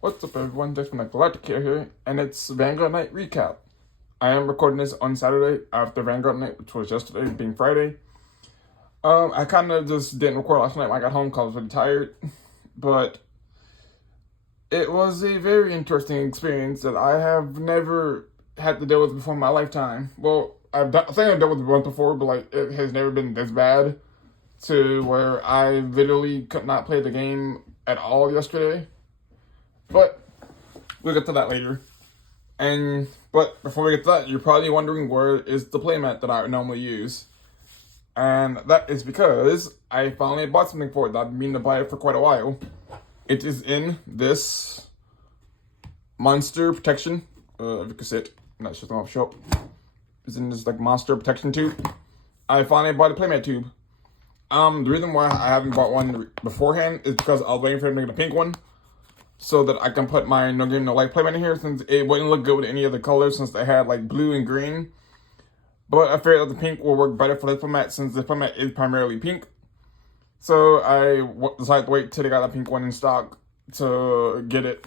What's up, everyone? Jaxx Finn here, and it's Vanguard Night recap. I am recording this on Saturday after Vanguard Night, which was yesterday, being Friday. I kind of just didn't record last night when I got home because I was really tired, but it was a very interesting experience that I have never had to deal with before in my lifetime. Well, I think I've dealt with it once before, but like it has never been this bad to where I literally could not play the game at all yesterday. But we'll get to that later. But before we get to that, you're probably wondering where is the playmat that I normally use. And that is because I finally bought something for it that I've been meaning to buy it for quite a while. It is in this monster protection. If you can see it, not just off shop. It's in this like monster protection tube. I finally bought a playmat tube. The reason why I haven't bought one beforehand is because I was waiting for him to make a pink one, so that I can put my No Game No Life playmat in here, since it wouldn't look good with any other colors since they had like blue and green. But I figured that the pink will work better for this playmat since the playmat is primarily pink. So I decided to wait till they got a pink one in stock to get it.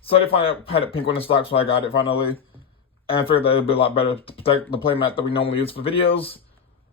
So they finally had a pink one in stock, so I got it finally. And I figured that it would be a lot better to protect the playmat that we normally use for videos.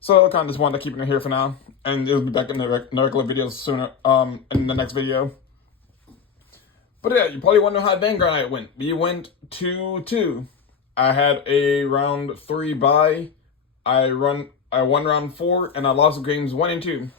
So I kind of just wanted to keep it in here for now. And it'll be back in the regular videos sooner, in the next video. But yeah, you probably wonder how Vanguard Night went. We went 2-2. I had a round 3 bye. I won round 4, and I lost games 1 and 2.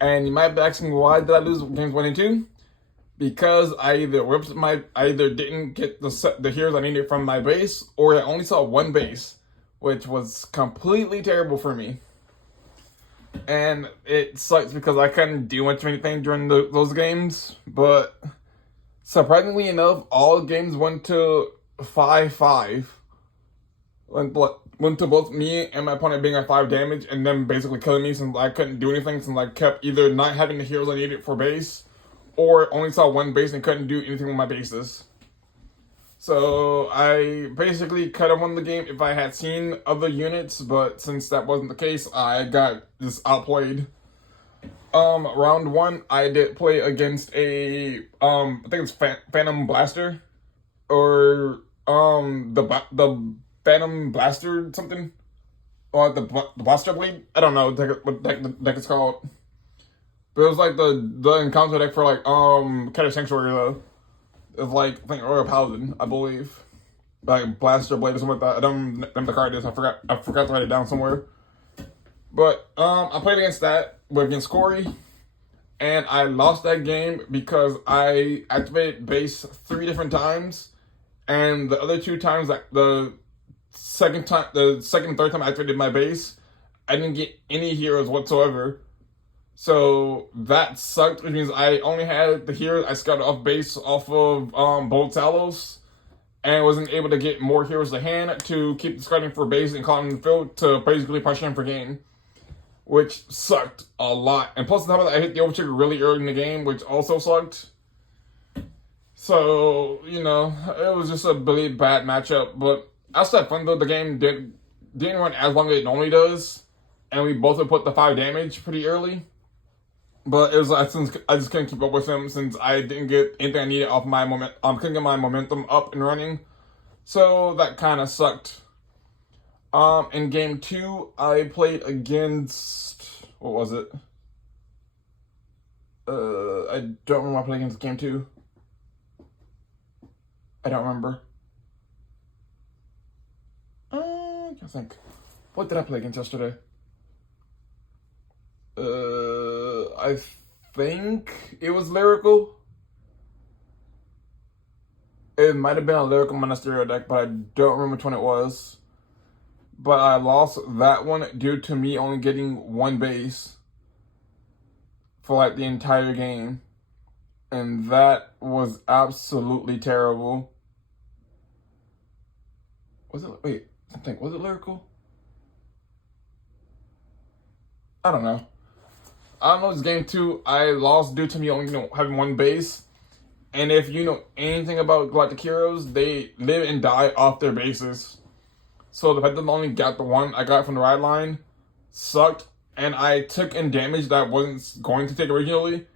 And you might be asking, why did I lose games 1 and 2? Because I either didn't get the heroes I needed from my base, or I only saw one base, which was completely terrible for me. And it sucks because I couldn't do much of anything during those games, but surprisingly enough, all games went to 5-5. Went to both me and my opponent being at 5 damage, and them basically killing me since I couldn't do anything, since I kept either not having the heroes I needed for base, or only saw one base and couldn't do anything with my bases. So I basically could have won the game if I had seen other units, but since that wasn't the case, I got just outplayed. Round 1, I did play against a, I think it's Phantom Blaster, or, the Phantom Blaster something, or the Blaster Blade, I don't know what deck it's called, but it was like the encounter deck for like, Keter Sanctuary though. It's like, I think Royal Paladin, I believe, like Blaster Blade or something like that. I don't remember the card is, I forgot to write it down somewhere. But I played against that against Corey, and I lost that game because I activated base 3 different times, and the other 2 times, like the second and third time I activated my base, I didn't get any heroes whatsoever. So that sucked, which means I only had the heroes I scouted off base off of Bold Talos, and wasn't able to get more heroes to hand to keep scouting for base and calling the field to basically push him for game, which sucked a lot. And plus, the time that I hit the overtrigger really early in the game, which also sucked. So, you know, it was just a really bad matchup. But outside fun though, the game didn't run as long as it normally does, and we both had put the 5 damage pretty early. But it was I just couldn't keep up with him since I didn't get anything I needed off my couldn't get my momentum up and running. So that kind of sucked. In game 2, I played against, what was it? I don't remember what I played against game 2. I don't remember. I can't think. What did I play against yesterday? I think it was Lyrical. It might have been a Lyrical Monasterio deck, but I don't remember which one it was. But I lost that one due to me only getting 1 base for like the entire game. And that was absolutely terrible. Was it Lyrical? I don't know. This game 2, I lost due to me only, having 1 base. And if you know anything about Galactic Heroes, they live and die off their bases. So the fact that I only got the one I got from the ride line sucked. And I took in damage that I wasn't going to take originally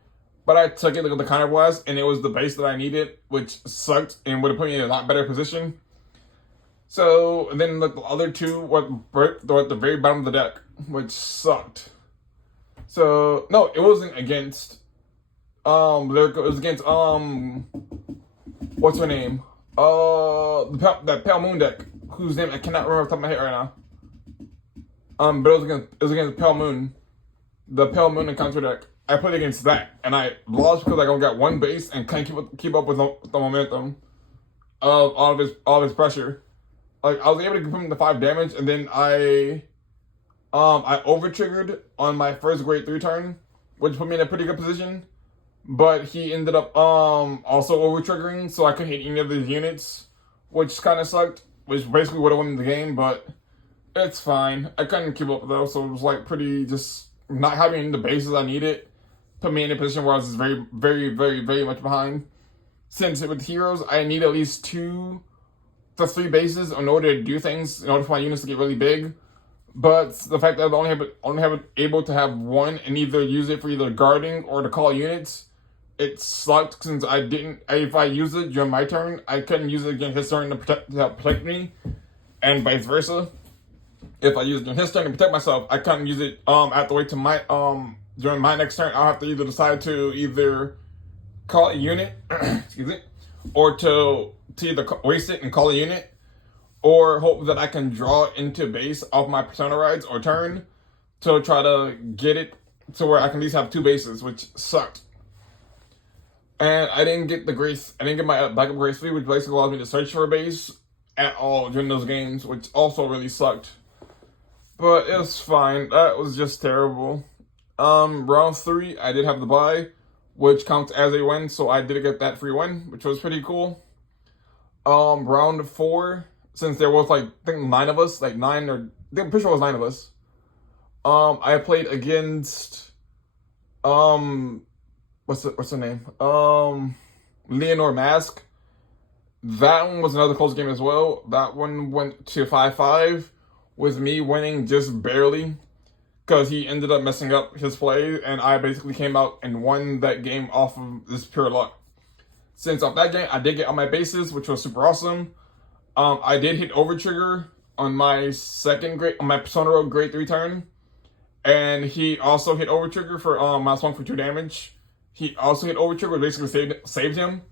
but I took it with the counter blast, and it was the base that I needed, which sucked and would have put me in a lot better position. So then the other two were at the very bottom of the deck, which sucked. So no, it wasn't against. It was against what's her name? That Pale Moon deck, whose name I cannot remember off the top of my head right now. But it was against Pale Moon, the Pale Moon encounter deck. I played against that, and I lost because I only got one base and couldn't keep up with the momentum of all of his pressure. Like, I was able to give him the 5 damage, and then I over triggered on my first grade 3 turn, which put me in a pretty good position. But he ended up also over triggering, so I couldn't hit any of his units, which kind of sucked. Which basically would have won the game, but it's fine. I couldn't keep up though, so it was like pretty just not having the bases I needed put me in a position where I was very, very, very, very much behind. Since with heroes, I need at least 2 to 3 bases in order to do things, in order for my units to get really big. But the fact that I only have it able to have 1 and either use it for either guarding or to call units, it sucked since I didn't. If I use it during my turn, I couldn't use it against his turn to help protect me, and vice versa. If I use it during his turn to protect myself, I couldn't use it. I have to wait to my during my next turn. I'll have to either decide to either call a unit, excuse me, or to either waste it and call a unit, or hope that I can draw into base off my persona rides or turn to try to get it to where I can at least have 2 bases, which sucked. And I didn't get my backup grace 3, which basically allowed me to search for a base at all during those games, which also really sucked. But it was fine. That was just terrible. Round 3, I did have the bye, which counts as a win, so I did get that free win, which was pretty cool. Round 4, since there was like, I think 9 of us, like 9 or, I'm pretty sure it was 9 of us. I played against, what's the name? Leonore Mask. That one was another close game as well. That one went to 5-5 with me winning just barely because he ended up messing up his play, and I basically came out and won that game off of this pure luck. Since off that game, I did get on my bases, which was super awesome. I did hit over trigger on my Persona Rogue grade 3 turn, and he also hit over trigger for my swung for 2 damage. He also hit over trigger, which basically saved him.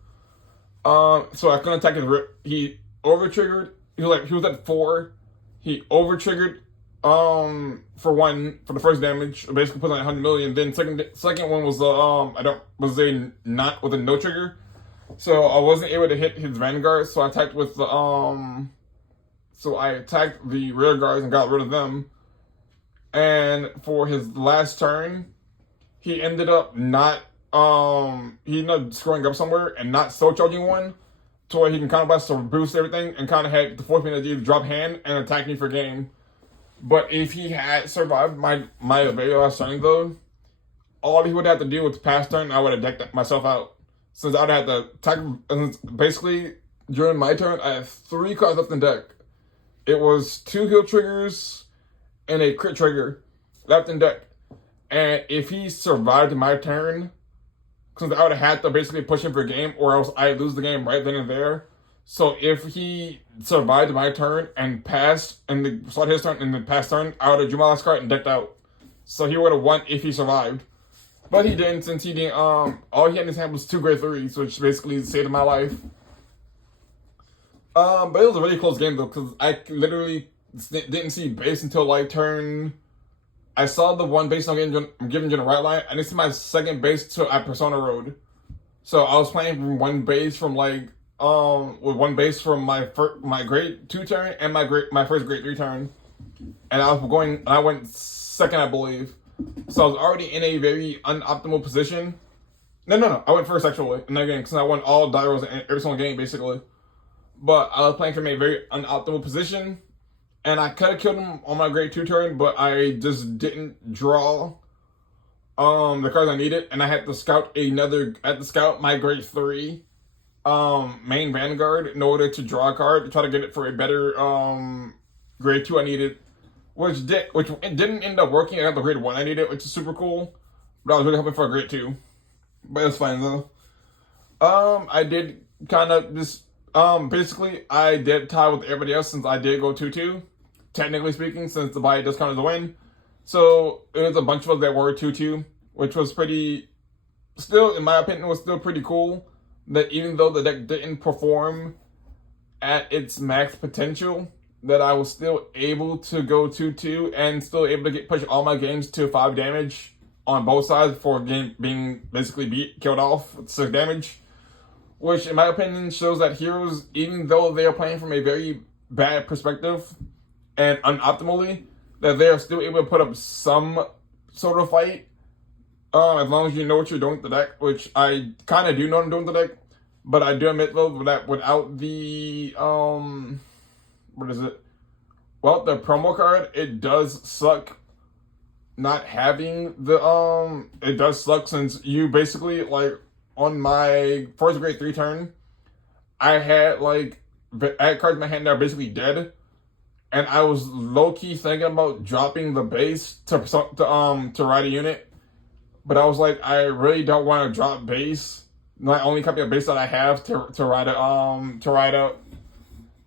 So I couldn't attack his rip. He over triggered. He was at 4. He over triggered for the first damage, basically put on 100 million. Then second one was not with a no trigger, so I wasn't able to hit his Vanguard. So I attacked with the rear guards and got rid of them. And for his last turn, he ended up screwing up somewhere and not soul charging one, to where he can counter blast to boost everything and kind of had to force me to either drop hand and attack me for game. But if he had survived my very last turn though, all he would have to do was pass turn, I would have decked myself out. Since I would have to attack, basically during my turn, I had 3 cards left in deck. It was 2 heal triggers and a crit trigger left in deck. And if he survived my turn, since I would have had to basically push him for a game, or else I'd lose the game right then and there. So if he survived my turn and passed, and started his turn and then passed turn, I would have drew my last card and decked out. So he would have won if he survived. But he didn't, since he didn't, all he had in his hand was 2 grade 3s, which basically saved my life. But it was a really close game though, because I literally didn't see base until like turn. I saw the 1 base I'm giving you the right line. I didn't see my second base till at Persona Road. So I was playing from 1 base from like with 1 base from my grade 2 turn and my first grade 3 turn, and I went second, I believe. So I was already in a very unoptimal position. No, I went first actually in that game because I won all die rolls in every single game basically. But I was playing from a very unoptimal position. And I could have killed him on my grade 2 turn, but I just didn't draw the cards I needed, and I had to scout my grade 3 main Vanguard in order to draw a card to try to get it for a better grade 2 I needed, which didn't end up working. I got the grade 1 I needed, which is super cool, but I was really hoping for a grade 2. but it's fine though. I did kind of just basically I did tie with everybody else since I did go 2-2. Technically speaking, since the bye does count as a win. So it was a bunch of us that were 2-2, which was pretty, still in my opinion, was still pretty cool. That even though the deck didn't perform at its max potential, that I was still able to go 2-2 and still able to push all my games to 5 damage on both sides for game being basically killed off with 6 damage. Which, in my opinion, shows that heroes, even though they are playing from a very bad perspective and unoptimally, that they are still able to put up some sort of fight, as long as you know what you're doing with the deck, which I kind of do know what I'm doing with the deck, but I do admit though that without the, what is it? Well, the promo card, it does suck not having the, it does suck since you basically, like, on my first grade 3 turn, I had cards in my hand that are basically dead, and I was low key thinking about dropping the base to ride a unit, but I was like, I really don't want to drop base. My only copy of base that I have to ride out,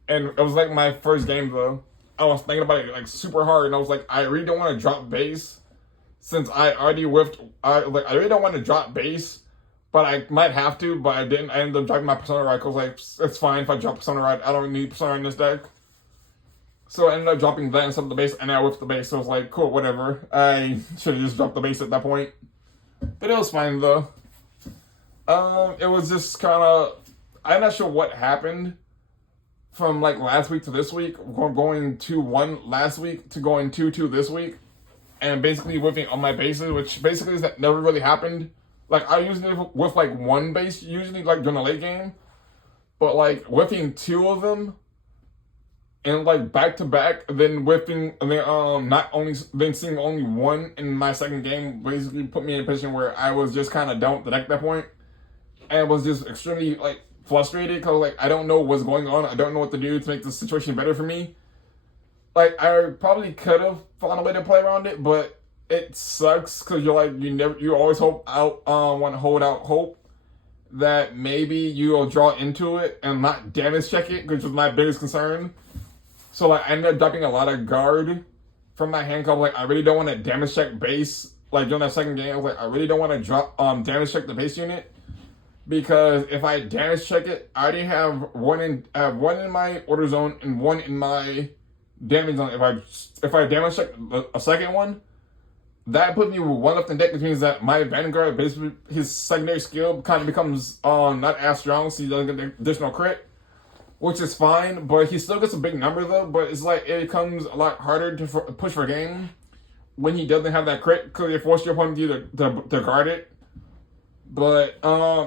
and it was like my first game though. I was thinking about it like super hard, and I was like, I really don't want to drop base since I already whiffed. I really don't want to drop base. But I might have to, but I didn't. I ended up dropping my Persona Ride because, like, it's fine if I drop Persona Ride. I don't need Persona Ride in this deck. So I ended up dropping that instead of the base, and I whiffed the base. So I was like, cool, whatever. I should have just dropped the base at that point. But it was fine, though. It was just kind of... I'm not sure what happened from, like, last week to this week. Going 2-1 last week to going 2-2 this week. And basically whiffing on my bases, which basically is that never really happened. Like, I usually whiff, like, 1 base, usually, like, during the late game. But, like, whiffing 2 of them, and, like, back-to-back, then whiffing, and then, then seeing only 1 in my second game, basically put me in a position where I was just kind of done with the deck at that point. And was just extremely, like, frustrated, because, like, I don't know what's going on. I don't know what to do to make the situation better for me. Like, I probably could have found a way to play around it, but it sucks because you're like, you always want to hold out hope that maybe you'll draw into it and not damage check it, which was my biggest concern. So like, I ended up dropping a lot of guard from my hand because like, I really don't want to damage check base. Like during that second game, I was like, I really don't want to drop damage check the base unit, because if I damage check it, I already have one in my order zone and 1 in my damage zone. If I damage check a second one, that put me with 1 left in deck, which means that my Vanguard, basically his secondary skill kind of becomes not as strong, so he doesn't get the additional crit, which is fine, but he still gets a big number though, but it's like it becomes a lot harder to push for game when he doesn't have that crit, because it forces your opponent to guard it. But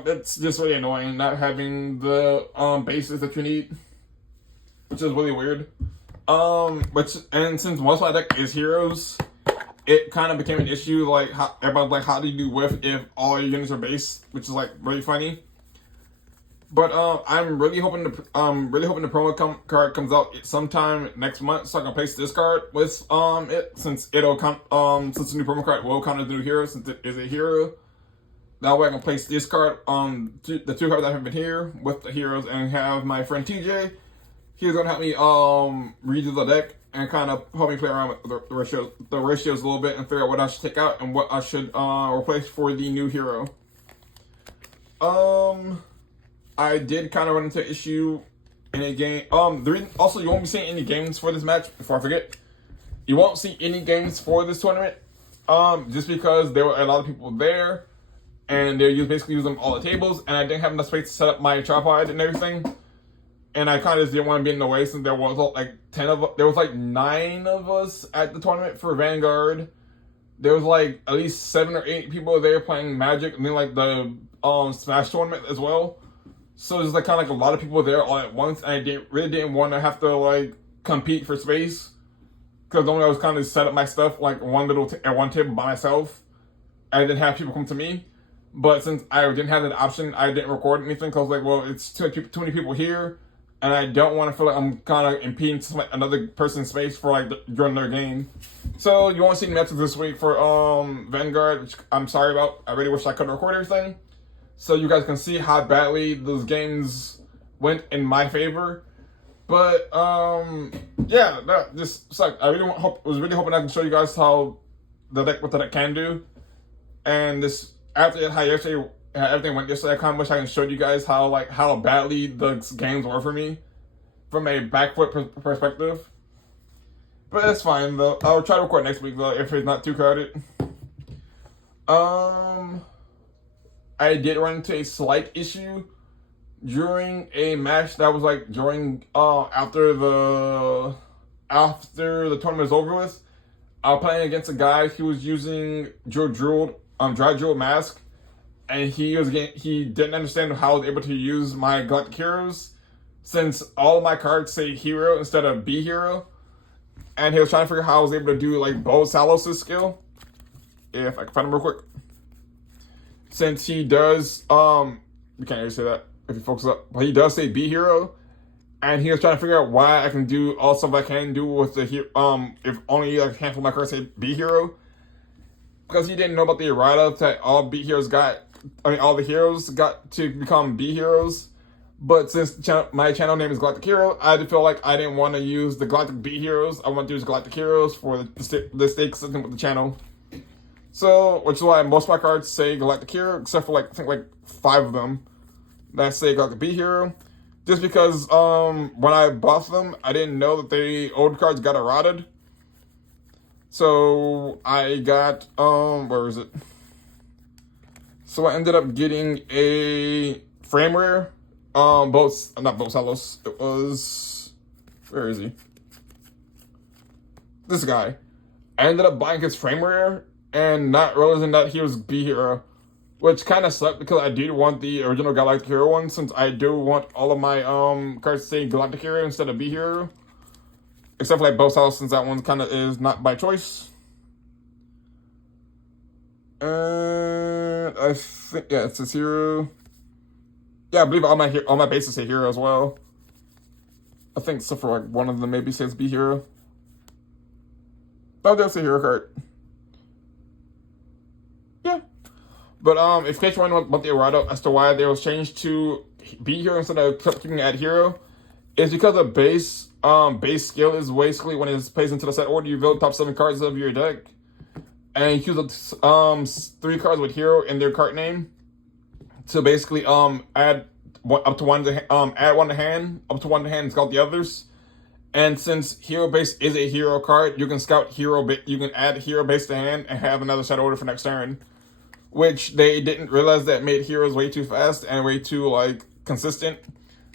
it's just really annoying not having the bases that you need, which is really weird. And since most of my deck is heroes, it kind of became an issue, like, everybody's like, how do you do whiff if all your units are base, which is, like, really funny. But, I'm really hoping the promo card comes out sometime next month, so I can place this card with, it, since it'll count, since the new promo card will count as a new hero, since it is a hero. That way I can place this card, the 2 cards that have been here with the heroes, and have my friend TJ. He's gonna help me, redo the deck and kind of help me play around with the ratios a little bit and figure out what I should take out and what I should replace for the new hero. I did kind of run into an issue in a game. Also, you won't be seeing any games for this match. Before I forget, you won't see any games for this tournament. Just because there were a lot of people there, and they're basically using all the tables, and I didn't have enough space to set up my tripod and everything. And I kind of just didn't want to be in the way, since there was like 9 of us at the tournament for Vanguard. There was like at least 7 or 8 people there playing Magic, and then like the Smash tournament as well. So there's like kind of like a lot of people there all at once, and I really didn't want to have to like compete for space, because only I was kind of set up my stuff like at one table by myself. I didn't have people come to me. But since I didn't have that option, I didn't record anything, because like, well, it's too many people here. And I don't want to feel like I'm kind of impeding another person's space for like during their game. So you won't see any matches this week for Vanguard, which I'm sorry about. I really wish I could record everything. so you guys can see how badly those games went in my favor. But yeah, that just sucked. I really was really hoping I can show you guys how what the deck can do. And this after how yesterday how everything went yesterday, I kind of wish I can show you guys how badly the games were for me from a back foot perspective. But that's fine though. I'll try to record next week though if it's not too crowded. I did run into a slight issue during a match that was like during after the tournament was over with. I was playing against a guy who was using dry jewel mask, and he didn't understand how I was able to use my Galactic Heroes since all of my cards say hero instead of B hero, and he was trying to figure out how I was able to do like Bo Salos' skill. If I can find him real quick. Since he does, you can't really say that if you focus up, but he does say B hero, and he was trying to figure out why I can do all stuff I can do with the if only like a handful of my cards say B hero, because he didn't know about the errata that all B heroes all the heroes got to become B heroes. But since my channel name is Galactic Hero, I did feel like I didn't want to use the Galactic B heroes. I want to use Galactic Heroes for the stake system with the channel. So, which is why most of my cards say Galactic Hero, except for I think 5 of them that say Galactic B Hero. Just because when I bought them, I didn't know that the old cards got errated. So I got where is it? So I ended up getting a frame rare. Not both Salos. It was, where is he? This guy. I ended up buying his frame rare and not realizing that he was B hero, which kind of sucked because I did want the original Galactic Hero one, since I do want all of my cards to say Galactic Hero instead of B hero, except for Bo Salos, since that one kind of is not by choice. And I think it says hero. Yeah, I believe all my bases say hero as well. I think except for one of them maybe says B hero. Oh, there's a hero card. Yeah. But if you guys wondering about the errata as to why they was changed to B hero instead of keeping it at hero, it's because the base skill is basically when it's placed into the set order, you build top 7 cards of your deck, and you use 3 cards with hero in their card name to basically add up to one to hand, up to one to hand, and scout the others. And since hero base is a hero card, you can scout you can add hero base to hand and have another set order for next turn, which they didn't realize that made heroes way too fast and way too consistent.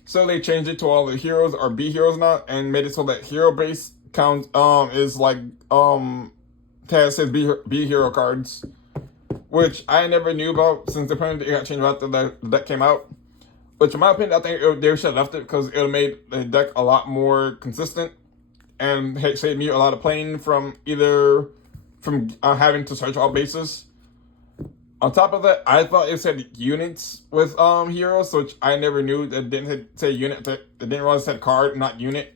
So they changed it to all the heroes are B heroes now, and made it so that hero base count is says B hero cards, which I never knew about since apparently it got changed after the deck came out. Which in my opinion, I think they should have left it because it would have made the deck a lot more consistent and saved me a lot of playing from having to search all bases. On top of that, I thought it said units with heroes, which I never knew that it didn't say unit. It didn't realize it said card, not unit.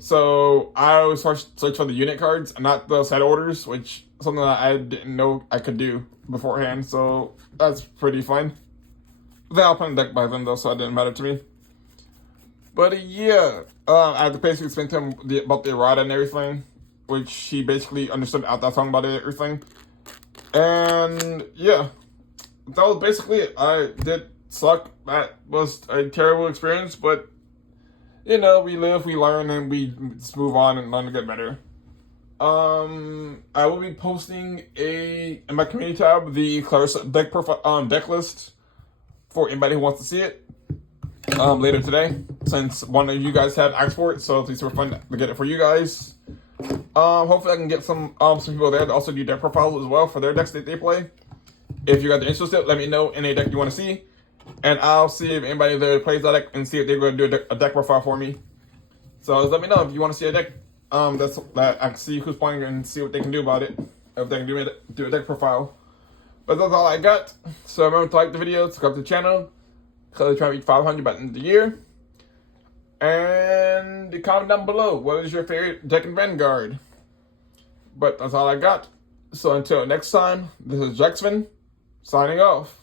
So I always search for the unit cards and not the set orders, which is something that I didn't know I could do beforehand. So that's pretty fun. Then I'll play the deck by then though, so it didn't matter to me. But yeah, I had to basically explain to him about the errata and everything, which he basically understood after I talking about it and everything. And yeah, that was basically it. I did suck. That was a terrible experience, but we live, we learn, and we just move on and learn to get better. I will be posting in my community tab the Clarissa deck profile deck list for anybody who wants to see it later today, since one of you guys had asked for it, so it's super fun to get it for you guys. Hopefully I can get some people there to also do deck profiles as well for their decks that they play. If you guys are interested, let me know any deck you want to see, and I'll see if anybody there plays that deck and see if they're going to do a deck profile for me. So let me know if you want to see a deck that I can see who's playing and see what they can do about it, if they can do a deck profile. But that's all I got. So remember to like the video, subscribe to the channel, because I'm trying to reach 500 by the end of the year. And comment down below, what is your favorite deck in Vanguard? But that's all I got. So until next time, this is Jaxx Finn, signing off.